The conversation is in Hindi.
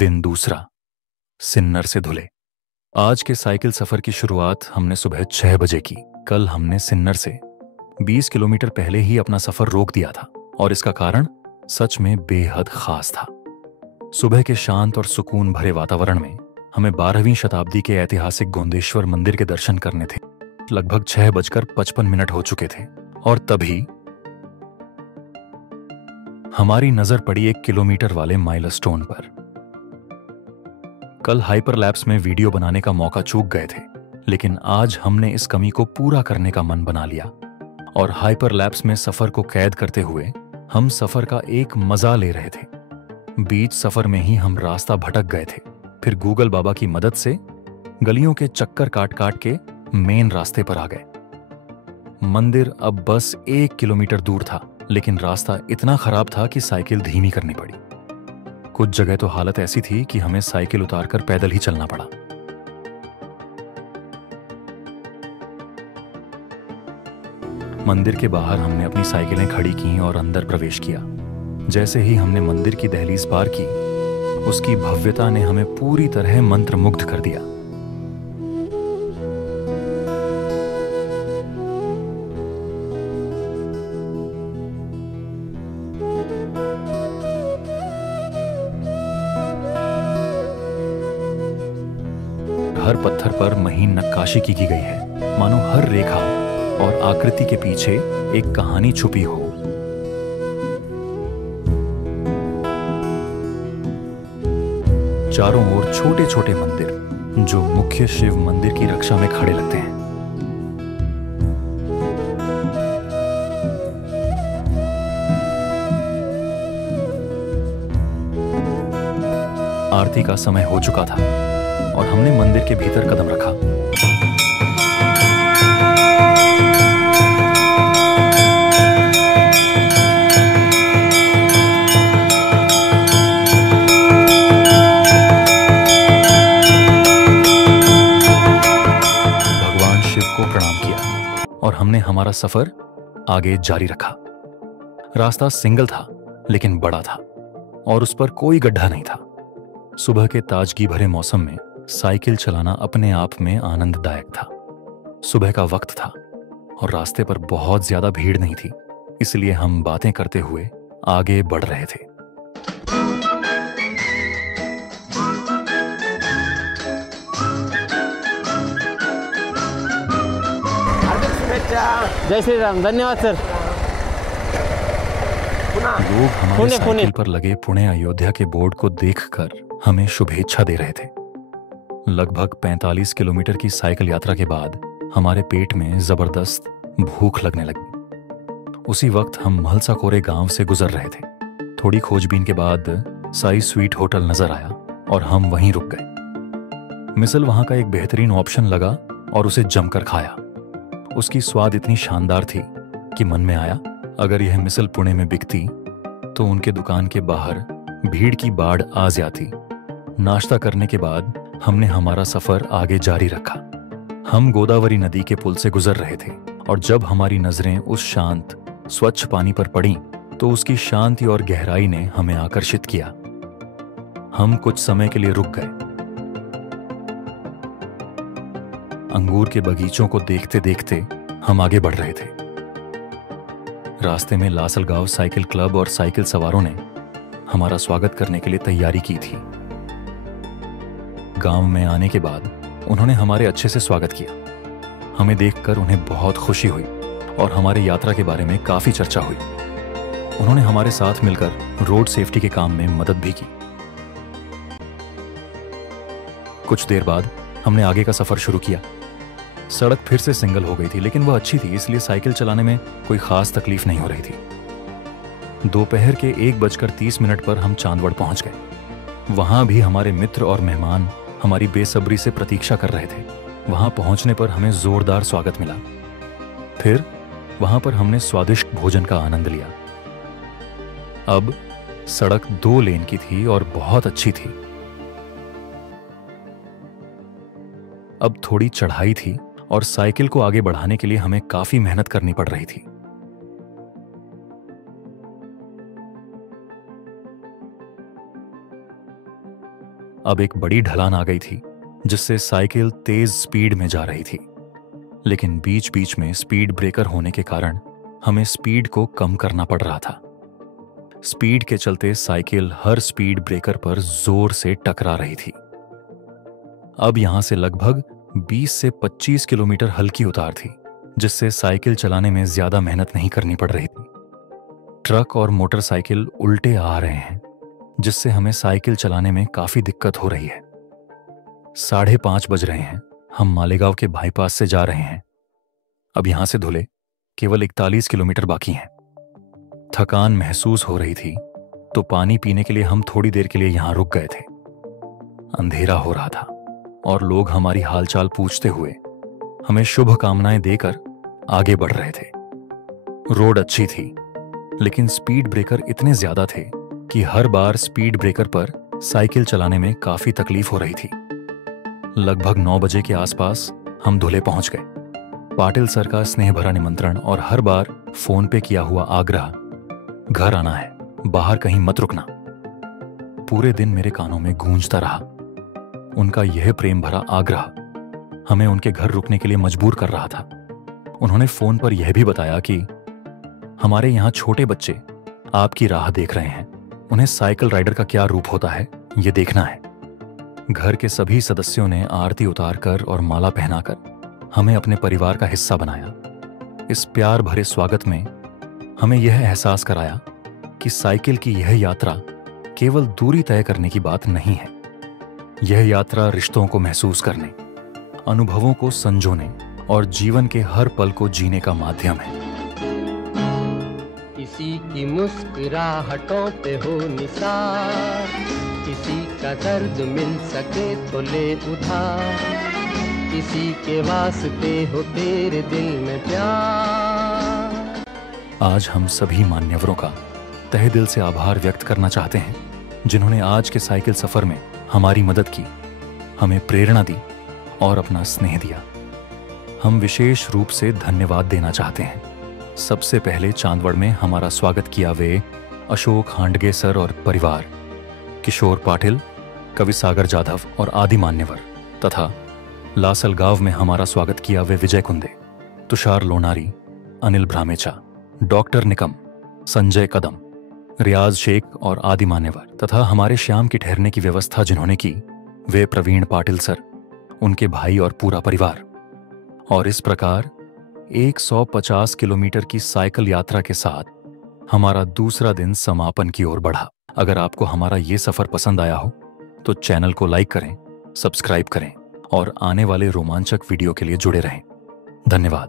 दिन दूसरा, सिन्नर से धुले। आज के साइकिल सफर की शुरुआत हमने सुबह 6 बजे की। कल हमने सिन्नर से 20 किलोमीटर पहले ही अपना सफर रोक दिया था और इसका कारण सच में बेहद खास था। सुबह के शांत और सुकून भरे वातावरण में हमें 12वीं शताब्दी के ऐतिहासिक गोंदेश्वर मंदिर के दर्शन करने थे। लगभग 6:55 हो चुके थे और तभी हमारी नजर पड़ी 1 किलोमीटर वाले माइलस्टोन पर। कल हाइपरलैप्स में वीडियो बनाने का मौका चूक गए थे, लेकिन आज हमने इस कमी को पूरा करने का मन बना लिया और हाइपरलैप्स में सफर को कैद करते हुए हम सफर का एक मजा ले रहे थे। बीच सफर में ही हम रास्ता भटक गए थे। फिर गूगल बाबा की मदद से गलियों के चक्कर काट काट के मेन रास्ते पर आ गए। मंदिर अब बस 1 किलोमीटर दूर था, लेकिन रास्ता इतना खराब था कि साइकिल धीमी करनी पड़ी। कुछ जगह तो हालत ऐसी थी कि हमें साइकिल उतारकर पैदल ही चलना पड़ा। मंदिर के बाहर हमने अपनी साइकिलें खड़ी की और अंदर प्रवेश किया। जैसे ही हमने मंदिर की दहलीज पार की, उसकी भव्यता ने हमें पूरी तरह मंत्रमुग्ध कर दिया। हर पत्थर पर महीन नक्काशी की गई है, मानो हर रेखा और आकृति के पीछे एक कहानी छुपी हो। चारों ओर छोटे छोटे मंदिर जो मुख्य शिव मंदिर की रक्षा में खड़े लगते हैं। आरती का समय हो चुका था और हमने मंदिर के भीतर कदम रखा। भगवान शिव को प्रणाम किया और हमने हमारा सफर आगे जारी रखा। रास्ता सिंगल था, लेकिन बड़ा था और उस पर कोई गड्ढा नहीं था। सुबह के ताजगी भरे मौसम में साइकिल चलाना अपने आप में आनंददायक था। सुबह का वक्त था और रास्ते पर बहुत ज्यादा भीड़ नहीं थी, इसलिए हम बातें करते हुए आगे बढ़ रहे थे। जय श्री राम। धन्यवाद सर। लोग हमारे साइकिल पर लगे पुणे अयोध्या के बोर्ड को देखकर हमें शुभेच्छा दे रहे थे। लगभग 45 किलोमीटर की साइकिल यात्रा के बाद हमारे पेट में जबरदस्त भूख लगने लगी। उसी वक्त हम महलसाकोरे गांव से गुजर रहे थे। थोड़ी खोजबीन के बाद साई स्वीट होटल नजर आया और हम वहीं रुक गए। मिसल वहां का एक बेहतरीन ऑप्शन लगा और उसे जमकर खाया। उसकी स्वाद इतनी शानदार थी कि मन में आया, अगर यह मिसल पुणे में बिकती तो उनके दुकान के बाहर भीड़ की बाढ़ आ जाती। नाश्ता करने के बाद हमने हमारा सफर आगे जारी रखा। हम गोदावरी नदी के पुल से गुजर रहे थे और जब हमारी नजरें उस शांत स्वच्छ पानी पर पड़ी तो उसकी शांति और गहराई ने हमें आकर्षित किया। हम कुछ समय के लिए रुक गए। अंगूर के बगीचों को देखते देखते हम आगे बढ़ रहे थे। रास्ते में लासलगांव साइकिल क्लब और साइकिल सवारों ने हमारा स्वागत करने के लिए तैयारी की थी। गांव में आने के बाद उन्होंने हमारे अच्छे से स्वागत किया। हमें देखकर उन्हें बहुत खुशी हुई और हमारी यात्रा के बारे में काफी चर्चा हुई। उन्होंने हमारे साथ मिलकर रोड सेफ्टी के काम में मदद भी की। कुछ देर बाद हमने आगे का सफर शुरू किया। सड़क फिर से सिंगल हो गई थी, लेकिन वह अच्छी थी, इसलिए साइकिल चलाने में कोई खास तकलीफ नहीं हो रही थी। दोपहर के 1:30 पर हम चांदवड़ पहुंच गए। वहां भी हमारे मित्र और मेहमान हमारी बेसब्री से प्रतीक्षा कर रहे थे। वहां पहुंचने पर हमें जोरदार स्वागत मिला। फिर वहां पर हमने स्वादिष्ट भोजन का आनंद लिया। अब सड़क 2 लेन की थी और बहुत अच्छी थी। अब थोड़ी चढ़ाई थी और साइकिल को आगे बढ़ाने के लिए हमें काफी मेहनत करनी पड़ रही थी। अब एक बड़ी ढलान आ गई थी जिससे साइकिल तेज स्पीड में जा रही थी, लेकिन बीच बीच में स्पीड ब्रेकर होने के कारण हमें स्पीड को कम करना पड़ रहा था। स्पीड के चलते साइकिल हर स्पीड ब्रेकर पर जोर से टकरा रही थी। अब यहां से लगभग 20 से 25 किलोमीटर हल्की उतार थी, जिससे साइकिल चलाने में ज्यादा मेहनत नहीं करनी पड़ रही थी। ट्रक और मोटरसाइकिल उल्टे आ रहे हैं, जिससे हमें साइकिल चलाने में काफी दिक्कत हो रही है। 5:30 बज रहे हैं। हम मालेगांव के बाईपास से जा रहे हैं। अब यहां से धुले केवल 41 किलोमीटर बाकी हैं। थकान महसूस हो रही थी, तो पानी पीने के लिए हम थोड़ी देर के लिए यहां रुक गए थे। अंधेरा हो रहा था और लोग हमारी हालचाल पूछते हुए हमें शुभकामनाएं देकर आगे बढ़ रहे थे। रोड अच्छी थी, लेकिन स्पीड ब्रेकर इतने ज्यादा थे कि हर बार स्पीड ब्रेकर पर साइकिल चलाने में काफी तकलीफ हो रही थी। लगभग 9 बजे के आसपास हम धुले पहुंच गए। पाटिल सर का स्नेह भरा निमंत्रण और हर बार फोन पे किया हुआ आग्रह, घर आना है, बाहर कहीं मत रुकना, पूरे दिन मेरे कानों में गूंजता रहा। उनका यह प्रेम भरा आग्रह हमें उनके घर रुकने के लिए मजबूर कर रहा था। उन्होंने फोन पर यह भी बताया कि हमारे यहाँ छोटे बच्चे आपकी राह देख रहे हैं, उन्हें साइकिल राइडर का क्या रूप होता है ये देखना है। घर के सभी सदस्यों ने आरती उतारकर और माला पहनाकर हमें अपने परिवार का हिस्सा बनाया। इस प्यार भरे स्वागत में हमें यह एहसास कराया कि साइकिल की यह यात्रा केवल दूरी तय करने की बात नहीं है। यह यात्रा रिश्तों को महसूस करने, अनुभवों को संजोने और जीवन के हर पल को जीने का माध्यम है। किसी की मुस्कुराहटों पे हो निसार, किसी का दर्द मिल सके तो ले उधार, किसी के वास्ते हो तेरे दिल में प्यार। आज हम सभी मान्यवरों का तहे दिल से आभार व्यक्त करना चाहते हैं, जिन्होंने आज के साइकिल सफर में हमारी मदद की, हमें प्रेरणा दी और अपना स्नेह दिया। हम विशेष रूप से धन्यवाद देना चाहते हैं। सबसे पहले चांदवड़ में हमारा स्वागत किया वे अशोक हांडगे सर और परिवार, किशोर पाटिल, कवि सागर जाधव और आदि मान्यवर, तथा लासलगांव में हमारा स्वागत किया वे विजय कुंदे, तुषार लोनारी, अनिल भ्रामेचा, डॉक्टर निकम, संजय कदम, रियाज शेख और आदि मान्यवर, तथा हमारे श्याम की ठहरने की व्यवस्था जिन्होंने की वे प्रवीण पाटिल सर, उनके भाई और पूरा परिवार। और इस प्रकार 150 किलोमीटर की साइकिल यात्रा के साथ हमारा दूसरा दिन समापन की ओर बढ़ा। अगर आपको हमारा ये सफर पसंद आया हो तो चैनल को लाइक करें, सब्सक्राइब करें और आने वाले रोमांचक वीडियो के लिए जुड़े रहें। धन्यवाद।